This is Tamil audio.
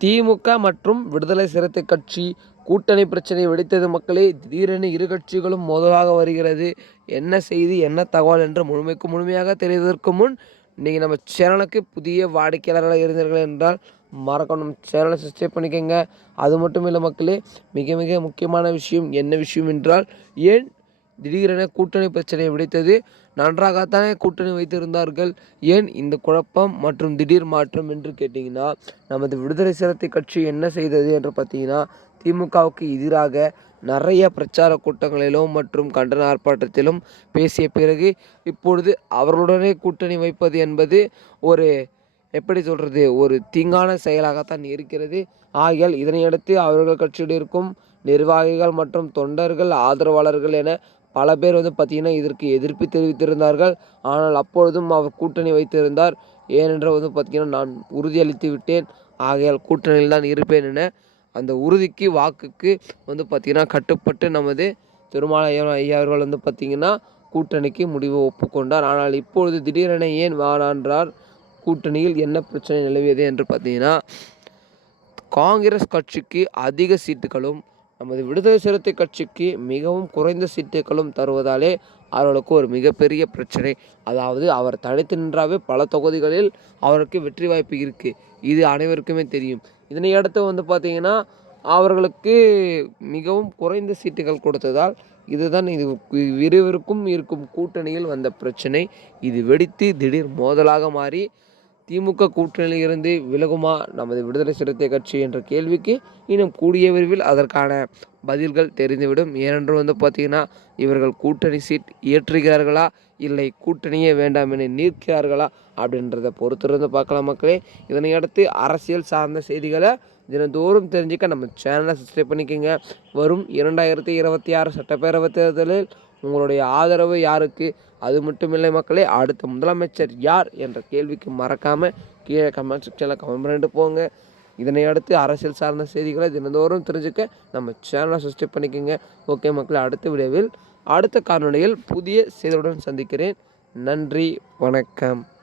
திமுக மற்றும் விடுதலை சிறுத்தை கட்சி கூட்டணி பிரச்சனை வெடித்தது மக்களே திடீரென இரு கட்சிகளும் மோதலாக வருகிறது. என்ன செய்தி என்ன தகவல் என்று முழுமைக்கு முழுமையாக தெரிவதற்கு முன் நீங்கள் நம்ம சேனலுக்கு புதிய வாடிக்கையாளர்களாக இருந்தீர்கள் என்றால் மறக்கணும் நம்ம சேனலை சப்ஸ்கிரைப் பண்ணிக்கோங்க. அது மட்டும் இல்லை மக்களே மிக மிக முக்கியமான விஷயம் என்ன விஷயம் என்றால் ஏன் திடீரென கூட்டணி பிரச்சனை விடைத்தது நன்றாகத்தானே கூட்டணி வைத்திருந்தார்கள். ஏன் இந்த குழப்பம் மற்றும் திடீர் மாற்றம் என்று கேட்டிங்கன்னா நமது விடுதலை சிறுத்தை கட்சி என்ன செய்தது என்று பார்த்தீங்கன்னா திமுகவுக்கு எதிராக நிறைய பிரச்சார கூட்டங்களிலும் மற்றும் கண்டன ஆர்ப்பாட்டத்திலும் பேசிய பிறகு இப்பொழுது அவர்களுடனே கூட்டணி வைப்பது என்பது ஒரு எப்படி சொல்கிறது ஒரு தீங்கான செயலாகத்தான் இருக்கிறது. ஆகையால் இதனையடுத்து அவர்கள் கட்சியில் இருக்கும் நிர்வாகிகள் மற்றும் தொண்டர்கள் ஆதரவாளர்கள் என பல பேர் வந்து பார்த்திங்கன்னா இதற்கு எதிர்ப்பு தெரிவித்திருந்தார்கள். ஆனால் அப்பொழுதும் அவர் கூட்டணி வைத்திருந்தார். ஏனென்று வந்து பார்த்திங்கன்னா நான் உறுதியளித்து விட்டேன். ஆகையால் கூட்டணியில் தான் இருப்பேன் என அந்த உறுதிக்கு வாக்குக்கு வந்து பார்த்திங்கன்னா கட்டுப்பட்டு நமது திருமாலையம் ஐயா அவர்கள் வந்து பார்த்திங்கன்னா கூட்டணிக்கு முடிவு ஒப்புக்கொண்டார் ஆனால் இப்பொழுது திடீரென ஏன் வானான்றார் கூட்டணியில் என்ன பிரச்சனை நிலவியது என்று பார்த்தீங்கன்னா காங்கிரஸ் கட்சிக்கு அதிக சீட்டுகளும் நமது விடுதலை சிறுத்தை கட்சிக்கு மிகவும் குறைந்த சீட்டுகளும் தருவதாலே அவர்களுக்கு ஒரு மிகப்பெரிய பிரச்சனை. அதாவது அவர் தனித்து நின்றாவே பல தொகுதிகளில் அவருக்கு வெற்றி வாய்ப்பு இருக்குது இது அனைவருக்குமே தெரியும். இதனை அடுத்து வந்து பார்த்திங்கன்னா அவர்களுக்கு மிகவும் குறைந்த சீட்டுகள் கொடுத்ததால் இதுதான் இது இருவருக்கும் இருக்கும் கூட்டணியில் வந்த பிரச்சனை. இது வெடித்து திடீர் மோதலாக மாறி திமுக கூட்டணியில் இருந்து விலகுமா? நமது விடுதலை சிறுத்தை கட்சி என்ற கேள்விக்கு இன்னும் கூடிய விரைவில் அதற்கான பதில்கள் தெரிந்துவிடும். ஏனென்று வந்து பார்த்திங்கன்னா இவர்கள் கூட்டணி சீட் ஏற்றுகிறார்களா? இல்லை கூட்டணியே வேண்டாம் என நிற்கிறார்களா? அப்படின்றத பொறுத்திருந்து பார்க்கலாம் மக்களே. இதனையடுத்து அரசியல் சார்ந்த செய்திகளை தினந்தோறும் தெரிஞ்சுக்க நம்ம சேனலை சப்ஸ்கிரைப் பண்ணிக்கோங்க. வரும் இரண்டாயிரத்தி இருபத்தி ஆறு சட்டப்பேரவை தேர்தலில் உங்களுடைய ஆதரவு யாருக்கு? அது மட்டும் இல்லை மக்களே அடுத்த முதலமைச்சர் யார் என்ற கேள்விக்கு மறக்காமல் கீழே கமெண்ட் செக்ஷனில் கமெண்ட் பண்ணிட்டு போங்க. இதனை அடுத்து அரசியல் சார்ந்த செய்திகளை தினந்தோறும் தெரிஞ்சுக்க நம்ம சேனலை சப்ஸ்கிரைப் பண்ணிக்கோங்க. ஓகே மக்களே அடுத்த வீடியோவில் அடுத்த காணொலியில் புதிய செய்தியுடன் சந்திக்கிறேன். நன்றி வணக்கம்.